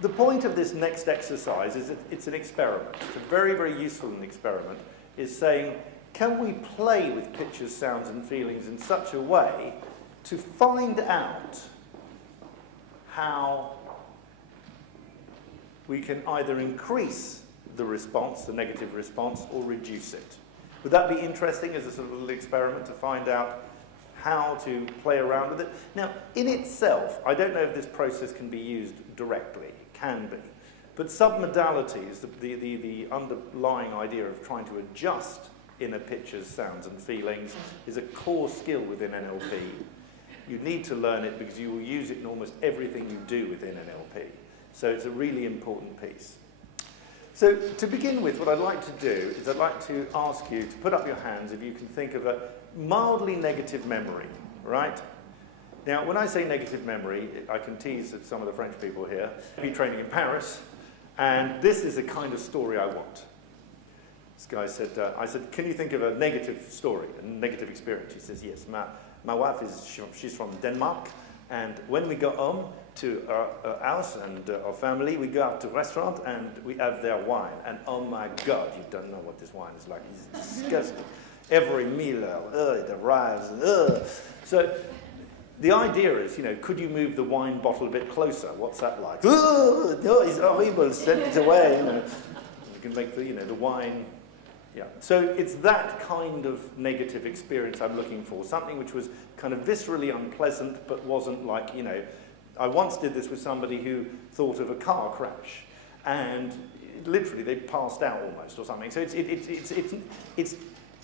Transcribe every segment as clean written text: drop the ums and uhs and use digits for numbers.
the point of this next exercise is that it's an experiment. It's a very, very useful experiment, is saying, can we play with pictures, sounds and feelings in such a way to find out how we can either increase the response, the negative response, or reduce it. Would that be interesting as a sort of little experiment to find out how to play around with it? Now, in itself, I don't know if this process can be used directly. It can be. But submodalities, the underlying idea of trying to adjust inner pictures, sounds and feelings, is a core skill within NLP. You need to learn it because you will use it in almost everything you do within NLP. So it's a really important piece. So to begin with, what I'd like to do is I'd like to ask you to put up your hands if you can think of a mildly negative memory, right? Now, when I say negative memory, I can tease at some of the French people here. I've been training in Paris, and this is the kind of story I want. This guy said, I said, can you think of a negative story, a negative experience? He says, yes, my wife, she's from Denmark, and when we go home to our house and our family, we go out to a restaurant and we have their wine. And oh my God, you don't know what this wine is like. It's disgusting. Every meal, it arrives. So the idea is, you know, could you move the wine bottle a bit closer? What's that like? Oh, no, it's horrible. Send it away. You know, you can make the, you know, the wine. Yeah. So it's that kind of negative experience I'm looking for. Something which was kind of viscerally unpleasant, but wasn't like, you know, I once did this with somebody who thought of a car crash, and literally they passed out almost or something. So it's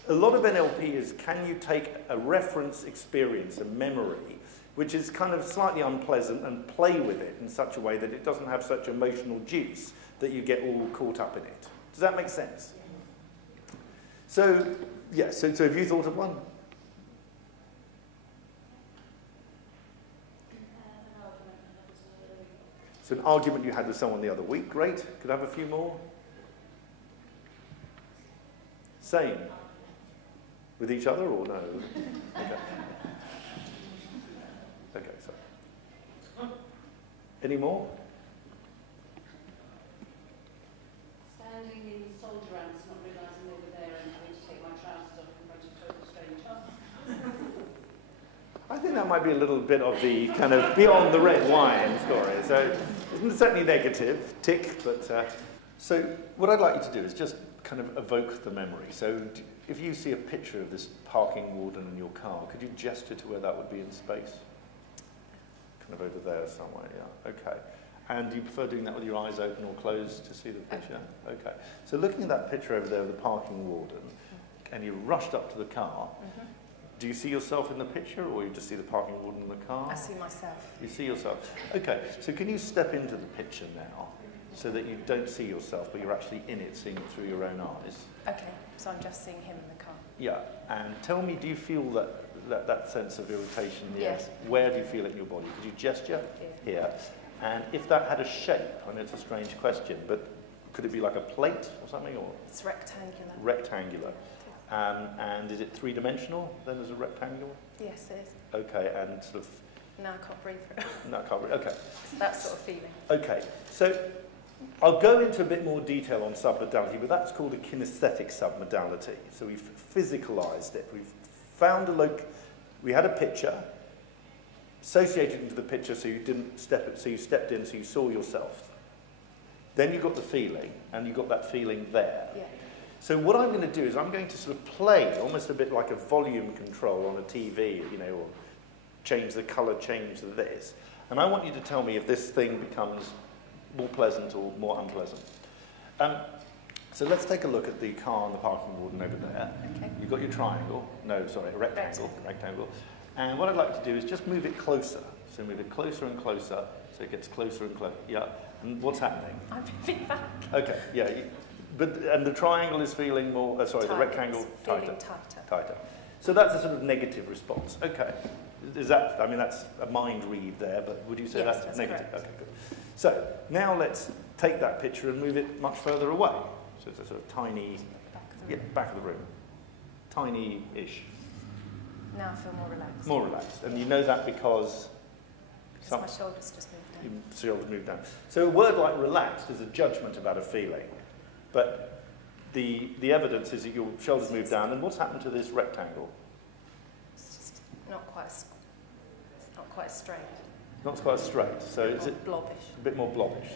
a lot of NLP is, can you take a reference experience, a memory, which is kind of slightly unpleasant, and play with it in such a way that it doesn't have such emotional juice that you get all caught up in it. Does that make sense? So, yes, so have you thought of one? So an argument you had with someone the other week, great. Could I have a few more? Same. With each other or no? Okay. Okay, sorry. Any more? Standing in soldier ants, not realising they were there, and having to take my trousers off in front of total strangers. I think that might be a little bit of the kind of beyond the red wine story. So it's certainly negative, tick, but... So what I'd like you to do is just kind of evoke the memory. So if you see a picture of this parking warden in your car, could you gesture to where that would be in space? Kind of over there somewhere, yeah. Okay. And do you prefer doing that with your eyes open or closed to see the picture? Okay. So looking at that picture over there of the parking warden, and you rushed up to the car, do you see yourself in the picture, or you just see the parking warden in the car? I see myself. You see yourself. Okay, so can you step into the picture now, so that you don't see yourself, but you're actually in it, seeing it through your own eyes? Okay, so I'm just seeing him in the car. Yeah, and tell me, do you feel that sense of irritation? Yes. Where do you feel it in your body? Could you gesture? Here. And if that had a shape, I know it's a strange question, but could it be like a plate or something? Or it's rectangular. Rectangular. And is it three-dimensional, then, as a rectangle? Yes, it is. Okay, and sort of... No, I can't breathe through it. No, I can't breathe, okay. It's that sort of feeling. Okay, so I'll go into a bit more detail on submodality, but that's called a kinesthetic submodality. So we've physicalized it. We've found we had a picture, associated into the picture so you didn't step it, so you stepped in, so you saw yourself. Then you got the feeling, and you got that feeling there. Yeah. So what I'm going to do is I'm going to sort of play almost a bit like a volume control on a TV, you know, or change the color, change this. And I want you to tell me if this thing becomes more pleasant or more unpleasant. So let's take a look at the car and the parking warden over there. Okay. You've got your triangle. No, sorry, a rectangle. Rectangle. And what I'd like to do is just move it closer. So move it closer and closer, so it gets closer and closer. Yeah. And what's happening? I'm moving back. Okay. Yeah. And the triangle is feeling more, sorry, the rectangle tighter. Tighter. So that's a sort of negative response. Okay. Is that, I mean, that's a mind read there, but would you say yes, that's negative? Correct. Okay, good. So now let's take that picture and move it much further away. So it's a sort of tiny, back of the room. Tiny-ish. Now I feel more relaxed. More relaxed. And you know that because? Because my shoulders just moved down. Your shoulders move down. So a word like relaxed is a judgment about a feeling, but the evidence is that your shoulders move down. And what's happened to this rectangle? It's just not quite straight. Not quite straight. So is it blobbish? A bit more blobbish.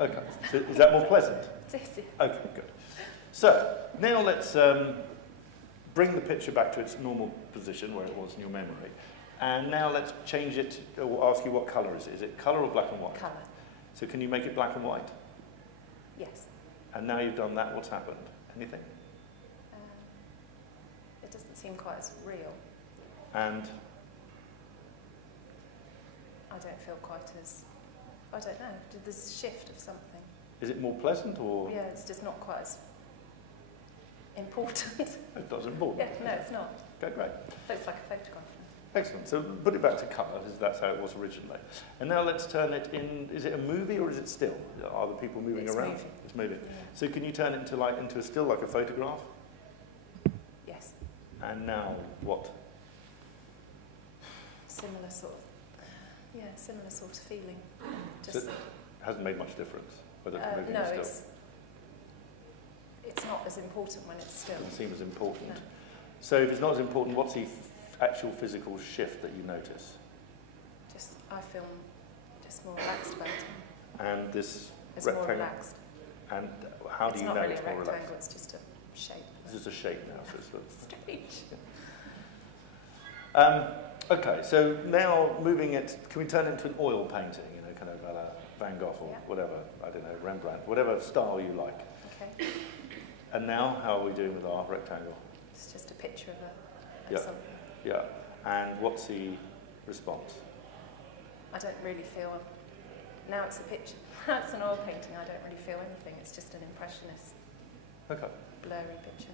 Okay. So is that more pleasant? It is, yeah. Okay, good. So now let's bring the picture back to its normal position where it was in your memory. And now let's change it, or ask you what colour is it? Is it colour or black and white? Colour. So can you make it black and white? Yes. And now you've done that, what's happened? Anything? It doesn't seem quite as real. And? I don't feel quite as, I don't know, there's a shift of something. Is it more pleasant or? Yeah, it's just not quite as important. It doesn't important. Yeah, no, it's not. Okay, great. Looks like a photograph. Excellent. So put it back to colour, because that's how it was originally. And now let's turn it in, is it a movie or is it still? Are the people moving It's around? moving. It's moving. Yeah. So can you turn it into a still, like a photograph? Yes. And now what? Similar sort of feeling. So Just, it hasn't made much difference whether it's moving no, or still. it's not as important when it's still. Doesn't seem as important. No. So if it's not as important, what's the actual physical shift that you notice? Just, I feel just more relaxed about it. And this It's more rectangle? relaxed. And how do you know It's not really it's a more relaxed? rectangle, it's just a shape. This is a shape now, so it's sort of... Strange. Okay, so now moving it, can we turn it into an oil painting, you know, kind of a la Van Gogh or Yeah. whatever, I don't know, Rembrandt, whatever style you like. Okay. And now, how are we doing with our rectangle? It's just a picture of Yeah. something. Yeah, and what's the response? I don't really feel, now it's a picture, now it's an oil painting, I don't really feel anything, it's just an impressionist, Okay. blurry picture.